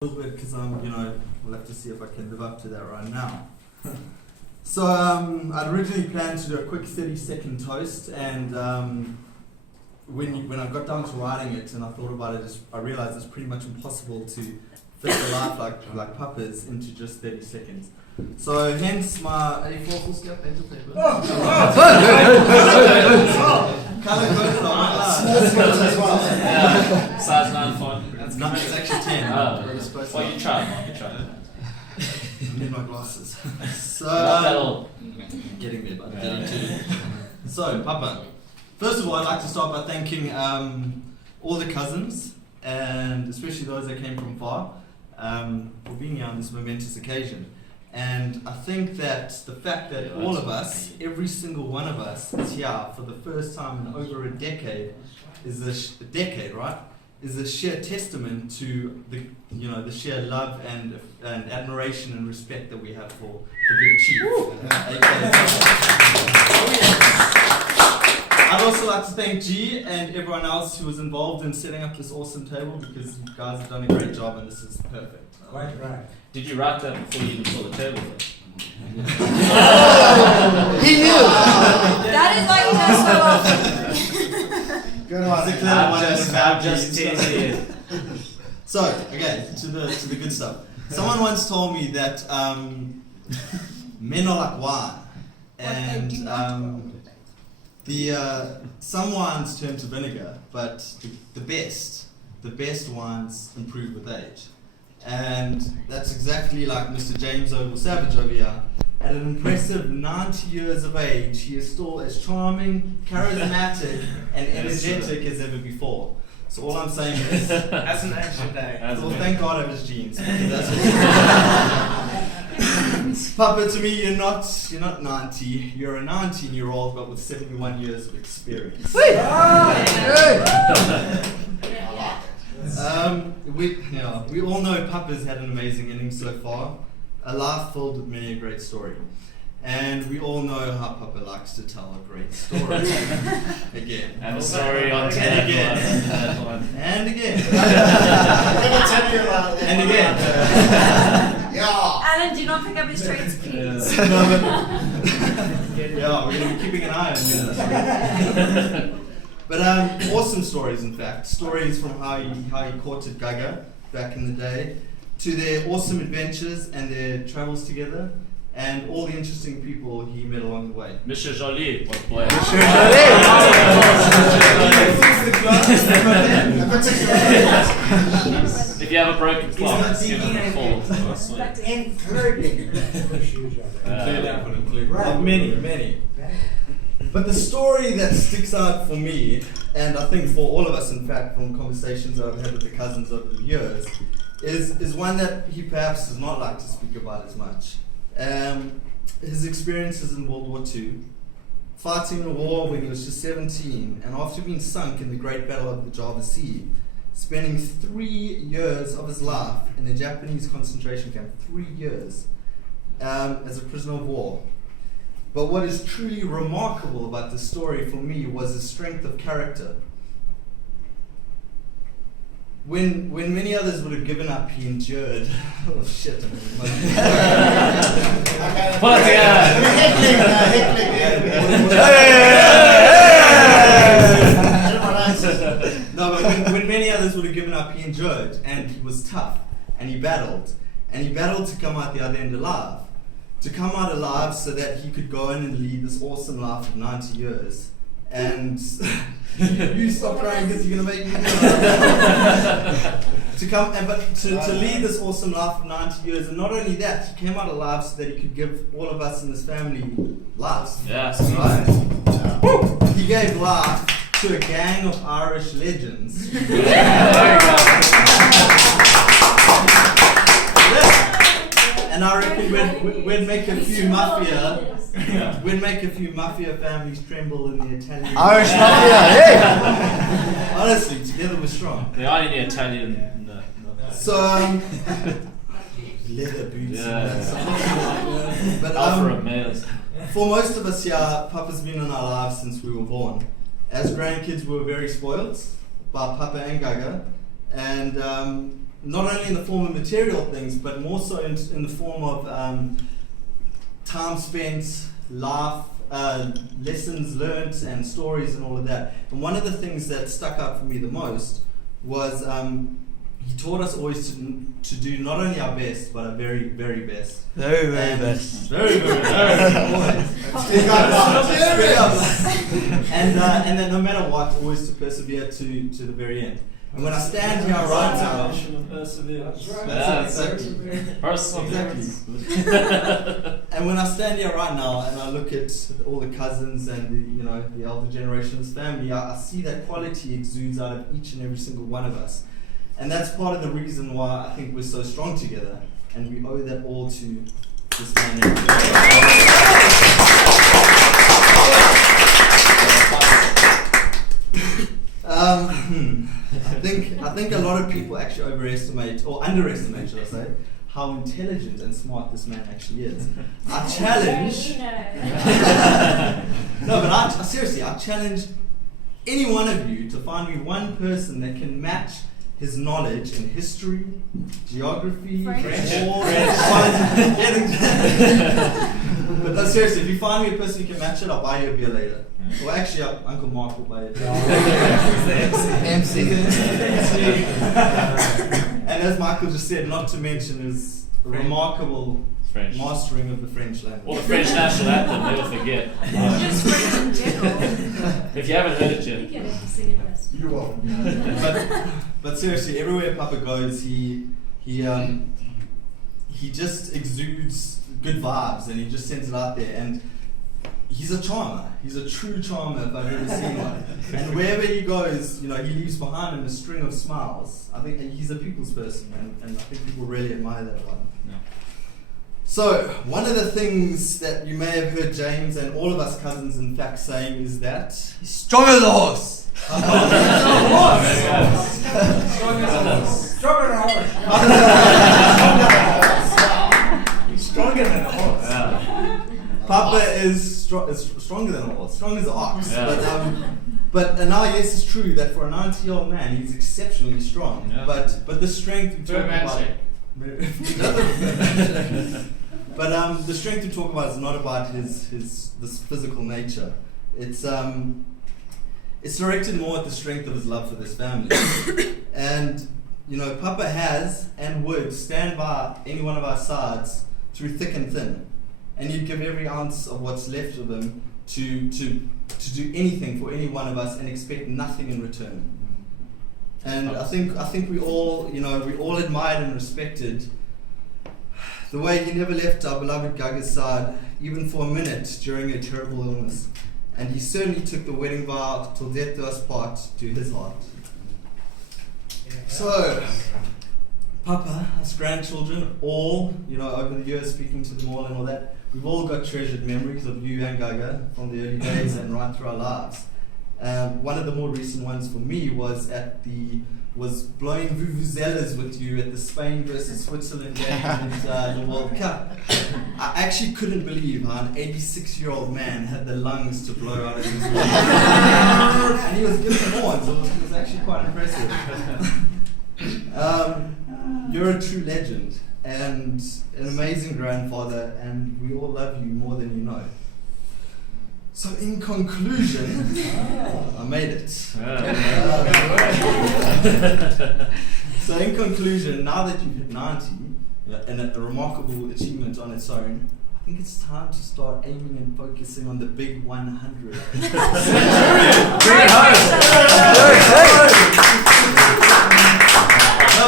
little bit because we'll have to see if I can live up to that right now. So I'd originally planned to do a quick 30-second toast, and when I got down to writing it and I thought about it, I realized it's pretty much impossible to fit the life like Papa's into just 30 seconds. So hence my 84 full scale pencil paper. Color coded on my Size 9 font. It's actually 10. Well, you try. I need my glasses. So Not that old. getting there, but getting to. So Papa, first of all, I'd like to start by thanking all the cousins, and especially those that came from far, for being here on this momentous occasion. And I think that the fact that all of us, every single one of us, is here for the first time in over a decade, is a decade, right? Is a sheer testament to the sheer love and admiration and respect that we have for the big chief. I'd also like to thank G and everyone else who was involved in setting up this awesome table, because you guys have done a great job and this is perfect. Right. Did you write that before you even saw the table? He knew! That is why he does so well. Good one. I'm just teasing. So, okay, to the good stuff. Someone once told me that men are like wine, and some wines turn to vinegar, but the best wines improve with age. And that's exactly like Mr. James Ogle Savage over here. At an impressive 90 years of age, he is still as charming, charismatic, and energetic as ever before. So all I'm saying is, That's an action day. well, thank God I was genes. Papa, to me, you're not 90. You're a 19-year-old, but with 71 years of experience. We all know Papa's had an amazing inning so far, a life filled with many a great story. And we all know how Papa likes to tell a great story. Again. And a story on And again. And again. And again. Alan, do not pick up his traits, please. Yeah, we're going to be keeping an eye on you. But awesome stories, in fact. Stories from how he courted Gaga back in the day, to their awesome adventures and their travels together, and all the interesting people he met along the way. Monsieur Jolie, what boy? If you have a broken clock, just give him a call. Of many. But the story that sticks out for me, and I think for all of us, in fact, from conversations that I've had with the cousins over the years, is one that he perhaps does not like to speak about as much. His experiences in World War II, fighting a war when he was just 17, and after being sunk in the Great Battle of the Java Sea, spending 3 years of his life in a Japanese concentration camp, 3 years, as a prisoner of war. But what is truly remarkable about this story for me was his strength of character. When many others would have given up, he endured. Oh shit! No, but when many others would have given up, he endured, and he was tough, and he battled to come out the other end alive. To come out alive so that he could go in and lead this awesome life of 90 years. And you stop crying because you're gonna make me to lead this awesome life of 90 years, and not only that, he came out alive so that he could give all of us in his family lives. Yes. Right? He gave life to a gang of Irish legends. And I reckon we'd make a few mafia families tremble in the Italian. Irish mafia, hey! Honestly, together we're strong. They are in the Italian. So, leather boots. Yeah. But Alfa males. for most of us here, Papa's been in our lives since we were born. As grandkids, we were very spoiled by Papa and Gaga, and not only in the form of material things, but more so in the form of time spent, laugh, lessons learned, and stories and all of that. And one of the things that stuck out for me the most was he taught us always to do not only our best, but our very, very best. Very, very And best. Very, very best. Always. Straight up. And then no matter what, always to persevere to the very end. And when I stand here right now, exactly. And when I stand here right now and I look at all the cousins and the elder generation's family, I see that quality exudes out of each and every single one of us. And that's part of the reason why I think we're so strong together, and we owe that all to this man. I think a lot of people actually overestimate, or underestimate, should I say, how intelligent and smart this man actually is. I challenge. No, but seriously, I challenge any one of you to find me one person that can match his knowledge in history, geography, French. But no, seriously, if you find me a person who can match it, I'll buy you a beer later. Well, actually, Uncle Mark will buy it. MC. And as Michael just said, not to mention his remarkable French. mastering of the French language. Or the French national anthem, never forget. Just French in general. If you haven't heard it yet. You get it to sing it first. You will. But seriously, everywhere Papa goes, he just exudes good vibes, and he just sends it out there. And he's a charmer. He's a true charmer if I've ever seen one. And wherever he goes, he leaves behind him a string of smiles. I think he's a people's person, and I think people really admire that about him. No. So, one of the things that you may have heard James and all of us cousins in fact saying is that He's stronger than a horse. Stronger than a horse. Stronger than a horse. Yeah. Papa is stronger than a horse, strong as an ox. Yeah. But now, yes, it's true that for a 90-year-old man, he's exceptionally strong. Yeah. But the strength we talk about. But the strength we talk about is not about this physical nature. It's directed more at the strength of his love for this family. And Papa has and would stand by any one of our sides through thick and thin, and he'd give every ounce of what's left of him to do anything for any one of us and expect nothing in return. And I think we all admired and respected the way he never left our beloved Gaga's side, even for a minute during a terrible illness. And he certainly took the wedding vow till death do us part to his heart. So, Papa, us grandchildren, all, over the years speaking to them all and all that, we've all got treasured memories of you and Gaga from the early days and right through our lives. One of the more recent ones for me was blowing vuvuzelas with you at the Spain versus Switzerland game in the World Cup. I actually couldn't believe how an 86-year-old man had the lungs to blow out of his lungs. And he was giving horns. It was actually quite impressive. You're a true legend and an amazing grandfather, and we all love you more than you know. So in conclusion, I made it. So in conclusion, now that you've hit 90, and a remarkable achievement on its own, I think it's time to start aiming and focusing on the big 100. No,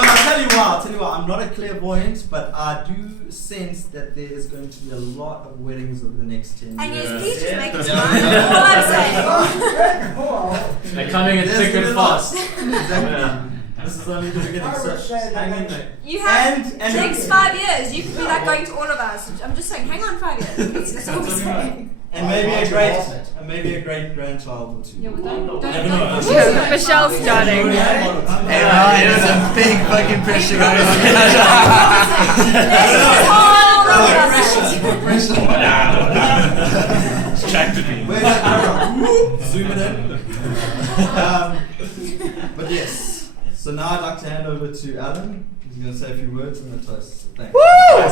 I'll tell you what, I'm not a clairvoyant, but I do sense that there is going to be a lot of weddings over the next 10 years. And he's just making smart. All I'm saying. They're coming in thick and fast. Exactly. This is only the beginning, so hang in there. You have And- next 5 years. You could be like going to all of us. I'm just saying, hang on 5 years. That's all I'm saying. And maybe a great grandchild or two. Yeah, well, don't Michelle's starting. Hey, there's a big fucking pressure going on. Distracted me. Where's that camera? Whoop, zoom it in. But yes, so now I'd like to hand over to Alan. He's going to say a few words and a toast. So thanks. Woo!